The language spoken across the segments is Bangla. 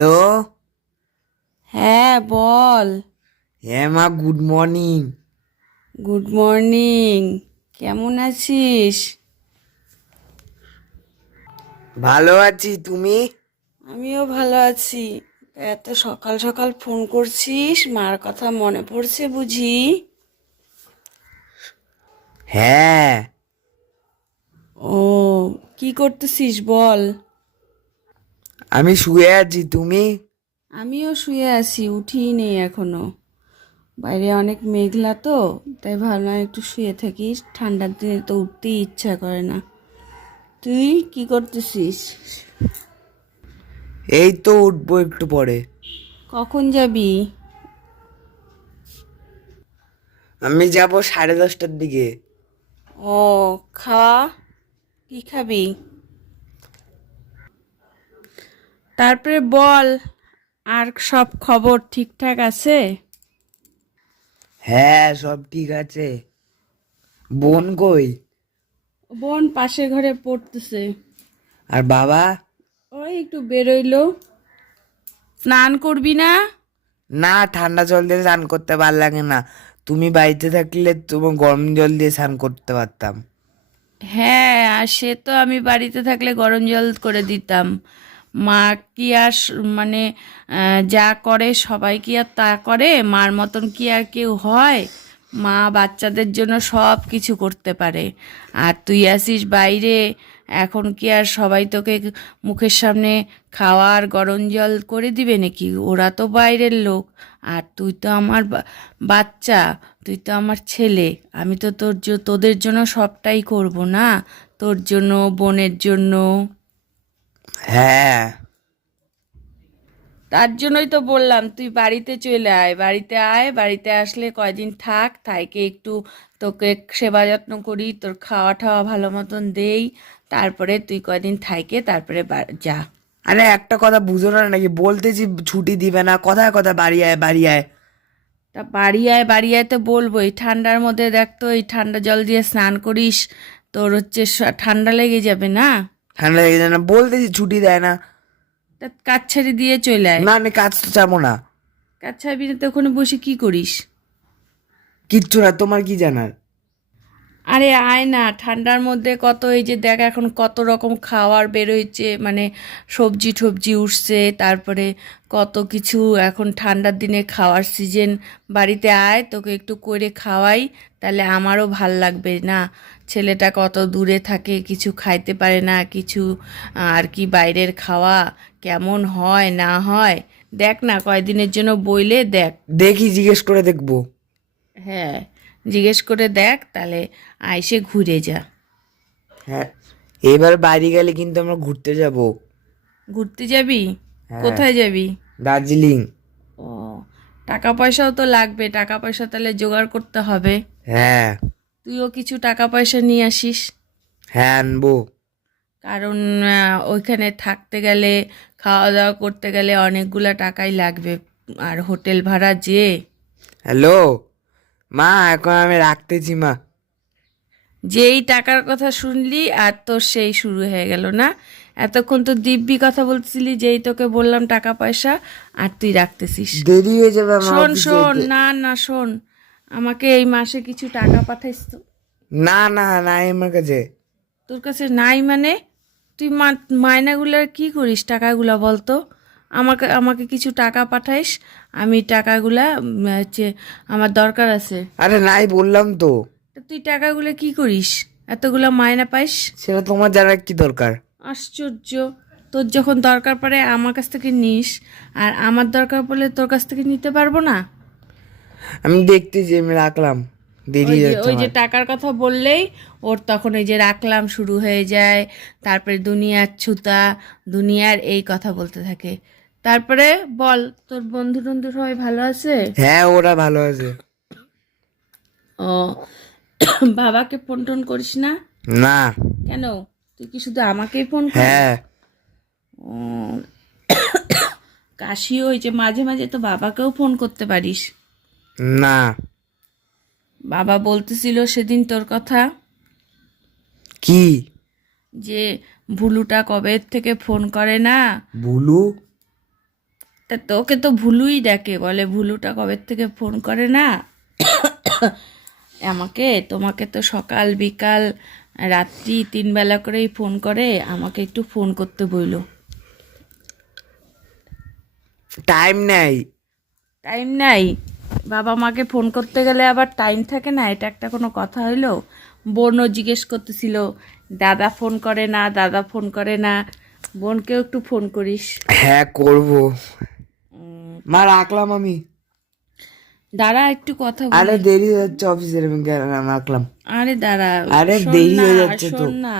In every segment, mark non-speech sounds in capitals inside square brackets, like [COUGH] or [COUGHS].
হ্যালো হ্যাঁ বল। হ্যাঁ মা গুড মর্নিং গুড মর্নিং কেমন আছিস? ভালো আছি তুমি? আমিও ভালো আছি। এত সকাল সকাল ফোন করছিস মার কথা মনে পড়ছে বুঝি? হ্যাঁ। ও কি করতেছিস বল? আমি শুয়ে আছি তুমি? আমিও শুয়ে আছি উঠিই নেই এখনও। বাইরে অনেক মেঘলা তো তাই ভাবলাম একটু শুয়ে থাকিস ঠান্ডার দিনে তো উঠতেই ইচ্ছা করে না। তুই কি করতেছিস? এই তো উঠবো একটু পরে। কখন যাবি? আমি যাব সাড়ে দশটার দিকে। ও খাওয়া? কি খাবি? তারপরে বল আর সব খবর ঠিকঠাক আছে? হ্যাঁ সব ঠিক আছে। বোন কই? বোন পাশের ঘরে পড়তেছে। আর বাবা? ওই একটু বেরোইলো। স্নান করবি না? না ঠান্ডা জল দিয়ে স্নান করতে ভালো লাগে না। তুমি বাড়িতে থাকলে তোমার গরম জল দিয়ে স্নান করতে পারতাম। হ্যাঁ আর সে তো আমি বাড়িতে থাকলে গরম জল করে দিতাম। মা কি আর মানে যা করে, সবাই কি আর তা করে? মার মতন কি আর কেউ হয়? মা বাচ্চাদের জন্য সব কিছু করতে পারে। আর তুই আসিস বাইরে, এখন কি আর সবাই তোকে মুখের সামনে খাওয়ার গরম জল করে দিবে নাকি? ওরা তো বাইরের লোক। আর তুই তো আমার বাচ্চা, তুই তো আমার ছেলে। আমি তো তোর তোদের জন্য সবটাই করব না? তোর জন্য, বোনের জন্য। হ্যাঁ। তার জন্যই তো বললাম তুই বাড়িতে চলে আয় বাড়িতে আয় বাড়িতে আসলে কয়দিন থাক থাইকে একটু তোকে সেবা যত্ন করি তোর খাওয়া টাওয়া ভালো মতন দেই তারপরে তুই কয়দিন থাইকে তারপরে যা। আরে একটা কথা বুঝো না নাকি বলতেছি ছুটি দিবে না কথায় কথা বাড়ি আয় বাড়ি আয়। তা বাড়ি আয় বাড়ি আয় তো বলব এই ঠান্ডার মধ্যে দেখ তো এই ঠান্ডা জল দিয়ে স্নান করিস তোর হচ্ছে ঠান্ডা লেগে যাবে না? ঠান্ডা লেগে যায় না। বলতেছি ছুটি দেয় না। তা কাজ ছেড়ে দিয়ে চলে আয়। না আমি কাজ তো চাবো না। কাজ ছাড়বি না তো ওখানে বসে কি করিস? কিচ্ছু না তোমার কি জানার? আরে আয় না ঠান্ডার মধ্যে কত এই যে দেখ এখন কত রকম খাবার বেরোচ্ছে মানে সবজি টবজি উঠছে তারপরে কত কিছু এখন ঠান্ডার দিনে খাওয়ার সিজন বাড়িতে আয় তোকে একটু করে খাওয়াই তাহলে আমারও ভালো লাগবে না। ছেলেটা কত দূরে থাকে কিছু খাইতে পারে না কিছু আর কি বাইরের খাওয়া কেমন হয় না হয়। দেখ না কয়দিনের জন্য বইলে দেখ। দেখি জিজ্ঞেস করে দেখব। হ্যাঁ। জিজ্ঞেস করে দেখ তাহলে আইসে ঘুরে যা। হ্যাঁ এবার বাড়ি গেলে কিন্তু আমরা ঘুরতে যাব। ঘুরতে যাবি? হ্যাঁ। কোথায় যাবি? দার্জিলিং। ও টাকা পয়সাও তো লাগবে টাকা পয়সা তাহলে জোগাড় করতে হবে। হ্যাঁ। তুইও কিছু টাকা পয়সা নিয়ে আসিস। হ্যাঁ আনব। কারণ ওইখানে থাকতে গেলে খাওয়া দাওয়া করতে গেলে অনেকগুলা টাকাই লাগবে। আর হোটেল ভাড়া যে। হ্যালো? মা এখন আমি রাখতেছি মা। যেই টাকার কথা শুনলি আর তোর সেই শুরু হয়ে গেল না? এতক্ষণ তো দিব্যি কথা বলছিলি যেই তোকে বললাম টাকা পয়সা আর তুই রাখতেছিস। দেরি হয়ে যাবে শোন শোন না না শোন। আমাকে এই মাসে কিছু টাকা পাঠাইস তো। না না নাই আমার কাছে। তোর কাছে নাই মানে? তুই মা- মায়নাগুলোর কি করিস টাকাগুলা বলতো? আমাকে আমাকে কিছু টাকা পাঠাইস আমি টাকাগুলা হচ্ছে আমার দরকার আছে। আরে নাই বললাম তো। তুই টাকাগুলো কি করিস? এতগুলা মায়না পাইস? সেটা তোমার জানার কি দরকার? আশ্চর্য। তোর যখন দরকার পড়ে আমার কাছ থেকে নিস। আর আমার দরকার পড়লে তোর কাছ থেকে নিতে পারব না? আমি দেখতেছি আমি রাখলাম। দেরি ওই যে যে। টাকার কথা বললেই ওর তখন ওই যে রাখলাম শুরু হয়ে যায়। তারপরে দুনিয়ার ছুতা দুনিয়ার এই কথা বলতে থাকে। তারপরে বল তোর বন্ধু টন্ধু সবাই ভালো আছে? হ্যাঁ ওরা ভালো আছে। ও [COUGHS] বাবাকে ফোন টোন করিস না? না। কেন? তুই কি শুধু আমাকেই ফোন করিস? হ্যাঁ। [COUGHS] কাশি ওই যে মাঝে মাঝে তো বাবাকেও ফোন করতে পারিস। না। বাবা বলতেছিল সেদিন তোর কথা। কি? যে ভুলুটা কবে থেকে ফোন করে না? বুলু তা তোকে তো ভুলুই ডাকে বলে ভুলুটা কবে থেকে ফোন করে না? আমাকে তোমাকে তো সকাল বিকাল রাত্রি তিন বেলা করেই ফোন করে আমাকে একটু ফোন করতে বইলো। টাইম নেই। টাইম নাই। বাবা মাকে ফোন করতে গেলে আবার টাইম থাকে না এটা একটা কোনো কথা হইল? বোনও জিজ্ঞেস করতেছিল দাদা ফোন করে না দাদা ফোন করে না বোনকেও একটু ফোন করিস? হ্যাঁ করব। মা রাখলাম আমি। দাঁড়া একটু কথা বলি। আরে দেরি হয়ে যাচ্ছে অফিসের আমি রাখলাম। আরে দাঁড়া আরে শোন দেরি না, হয়ে যাচ্ছে তো। শোন না।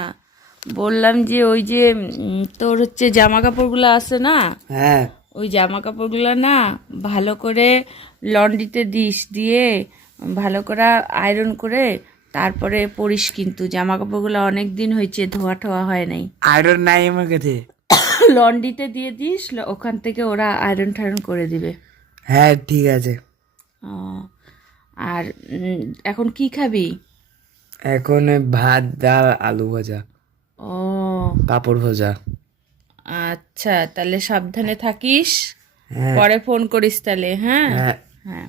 বললাম যে ওই যে উম, তোর হচ্ছে জামা কাপড়গুলো আছে না? হ্যাঁ। ওই জামা কাপড়গুলো না ভালো করে লন্ড্রিতে দিস দিয়ে ভালো করে আয়রন করে তারপরে পরিস কিন্তু। জামা কাপড়গুলো অনেক দিন হয়েছে ধোয়া ঠোয়া হয় নাই। আয়রন নাই আমার কাছে লন্ড্রিতে দিয়ে দিস ওখান থেকে ওরা আয়রন টায়রন করে দিবে। হ্যাঁ ঠিক আছে। আর এখন কি খাবি? এখন ভাত ডাল আলু ভাজা ও। পাপড় ভাজা। আচ্ছা তাহলে সাবধানে থাকিস। হ্যাঁ। পরে ফোন করিস তাহলে হ্যাঁ? হ্যাঁ। হ্যাঁ।